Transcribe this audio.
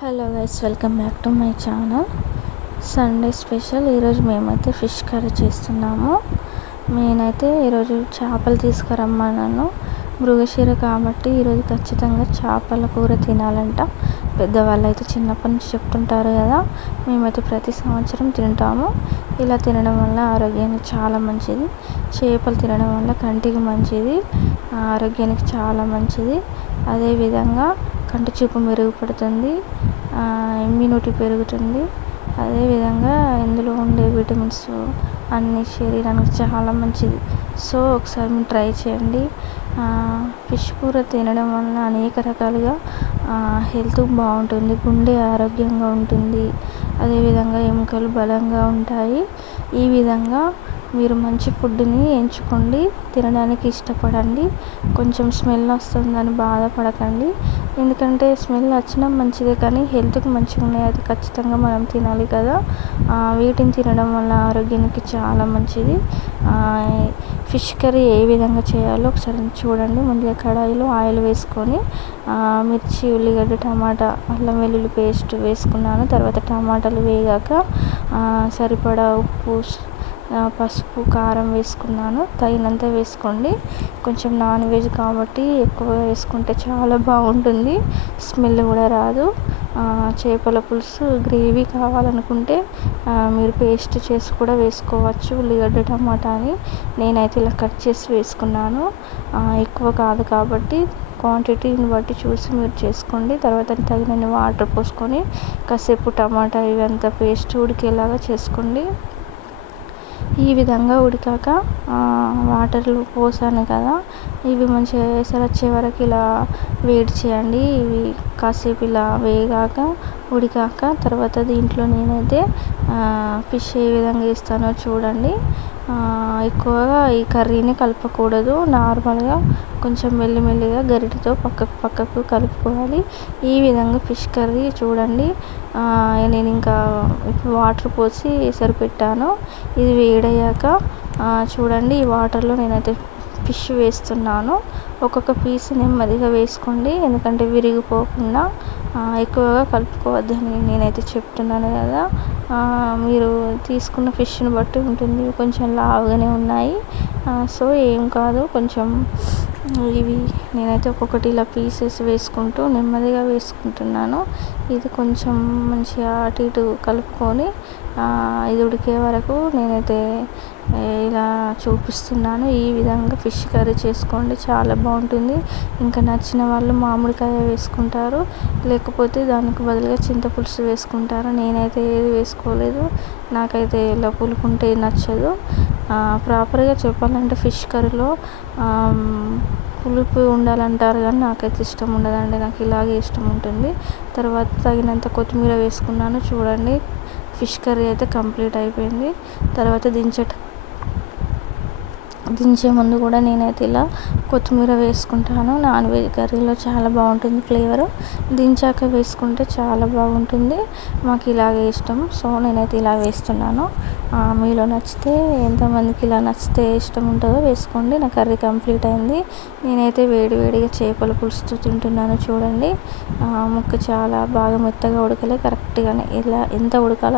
Hello guys, welcome back to my channel. Sunday special ఈరోజు మేమైతే fish curry చేస్తున్నాము. నేనైతే ఈరోజు చేపలు తీసుకురమ్మన్నాను. మృగశిర కాబట్టి ఈరోజు ఖచ్చితంగా చేపల కూర తినాలంట. పెద్దవాళ్ళు అయితే చిన్నప్పటి నుంచి చెప్తుంటారు కదా, మేమైతే ప్రతి సంవత్సరం తింటాము. ఇలా తినడం వల్ల ఆరోగ్యానికి చాలా మంచిది. చేపలు తినడం వల్ల కంటికి మంచిది, ఆరోగ్యానికి చాలా మంచిది. అదేవిధంగా కంటి చూపు మెరుగుపడుతుంది, ఇమ్యూనిటీ పెరుగుతుంది. అదేవిధంగా ఇందులో ఉండే విటమిన్స్ అన్ని శరీరానికి చాలా మంచిది. సో ఒకసారి మీరు ట్రై చేయండి. ఫిష్ కూర తినడం వల్ల అనేక రకాలుగా హెల్త్ బాగుంటుంది, గుండె ఆరోగ్యంగా ఉంటుంది, అదేవిధంగా ఎముకలు బలంగా ఉంటాయి. ఈ విధంగా మీరు మంచి ఫుడ్ని ఎంచుకోండి, తినడానికి ఇష్టపడండి. కొంచెం స్మెల్ వస్తుందని బాధపడకండి, ఎందుకంటే స్మెల్ వచ్చినా మంచిదే, కానీ హెల్త్కి మంచిగా ఉన్నాయి, అది ఖచ్చితంగా మనం తినాలి కదా. వీటిని తినడం వల్ల ఆరోగ్యానికి చాలా మంచిది. ఫిష్ కర్రీ ఏ విధంగా చేయాలో ఒకసారి చూడండి. ముందుగా కడాయిలో ఆయిల్ వేసుకొని మిర్చి, ఉల్లిగడ్డ, టమాటా, అల్లం వెల్లుల్లి పేస్ట్ వేసుకున్నాను. తర్వాత టమాటాలు వేగాక సరిపడా ఉప్పు, పసుపు, కారం వేసుకున్నాను. తగినంత వేసుకోండి. కొంచెం నాన్ వెజ్ కాబట్టి ఎక్కువ వేసుకుంటే చాలా బాగుంటుంది, స్మెల్ కూడా రాదు. చేపల పులుసు గ్రేవీ కావాలనుకుంటే మీరు పేస్ట్ చేసి కూడా వేసుకోవచ్చు, ఉల్లిగడ్డ టమాటాని. నేనైతే ఇలా కట్ చేసి వేసుకున్నాను. ఎక్కువ కాదు కాబట్టి క్వాంటిటీని బట్టి చూసి మీరు చేసుకోండి. తర్వాత తగినన్ని వాటర్ పోసుకొని కాసేపు టమాటా ఇవంతా పేస్ట్ ఉడికేలాగా చేసుకోండి. ఈ విధంగా ఉడికాక వాటర్లు పోసాను కదా, ఇవి మంచిగా ఎసరు వచ్చే వరకు ఇలా వేడి చేయండి. ఇవి కాసేపు ఇలా వేగాక ఉడికాక తర్వాత దీంట్లో నేనైతే ఫిష్ ఏ విధంగా వేస్తానో చూడండి. ఎక్కువగా ఈ కర్రీని కలపకూడదు, నార్మల్గా కొంచెం మెల్లిమెల్లిగా గరిటెతో పక్కకు కలుపుకోవాలి. ఈ విధంగా ఫిష్ కర్రీ చూడండి. నేను ఇంకా ఇప్పుడు వాటర్ పోసి ఎసరు పెట్టాను. ఇది వేడయ్యాక చూడండి, ఈ వాటర్లో నేనైతే ఫిష్ వేస్తున్నాను. ఒక్కొక్క పీస్ నెమ్మదిగా వేసుకోండి, ఎందుకంటే విరిగిపోకుండా. ఎక్కువగా కలుపుకోవద్దని నేనైతే చెప్తున్నాను కదా. మీరు తీసుకున్న ఫిష్ని బట్టి ఉంటుంది, కొంచెం లావుగానే ఉన్నాయి. సో ఏం కాదు, కొంచెం ఇవి నేనైతే ఒక్కొక్కటి ఇలా పీసెస్ వేసుకుంటూ నెమ్మదిగా వేసుకుంటున్నాను. ఇది కొంచెం మంచిగా అటు ఇటు కలుపుకొని ఇది ఉడికే వరకు నేనైతే ఇలా చూపిస్తున్నాను. ఈ విధంగా ఫిష్ కర్రీ చేసుకోండి, చాలా బాగుంటుంది. ఇంకా నచ్చిన వాళ్ళు మామిడికాయ వేసుకుంటారు, లేకపోతే దానికి బదులుగా చింతపులుసు వేసుకుంటారు. నేనైతే ఏది వేసుకోలేదు, నాకైతే ఇలా పులుపుంటే నచ్చదు. ప్రాపర్గా చెప్పాలంటే ఫిష్ కర్రీలో పులుపు ఉండాలంటారు, కానీ నాకైతే ఇష్టం ఉండదండి, నాకు ఇలాగే ఇష్టం ఉంటుంది. తర్వాత తగినంత కొత్తిమీర వేసుకున్నాను. చూడండి, ఫిష్ కర్రీ అయితే కంప్లీట్ అయిపోయింది. తర్వాత దించే ముందు కూడా నేనైతే ఇలా కొత్తిమీర వేసుకుంటాను. నాన్ వెజ్ కర్రీలో చాలా బాగుంటుంది ఫ్లేవరు, దించాక వేసుకుంటే చాలా బాగుంటుంది. మాకు ఇలాగే ఇష్టం, సో నేనైతే ఇలా వేస్తున్నాను. మీలో నచ్చితే, ఎంతమందికి ఇలా నచ్చితే ఇష్టం ఉంటుందో వేసుకోండి. నా కర్రీ కంప్లీట్ అయింది. నేనైతే వేడివేడిగా చేపల పులుసుతో తింటున్నాను. చూడండి, ముక్క చాలా బాగా మెత్తగా ఉడకలే, కరెక్ట్గానే ఇలా ఎంత ఉడకాలో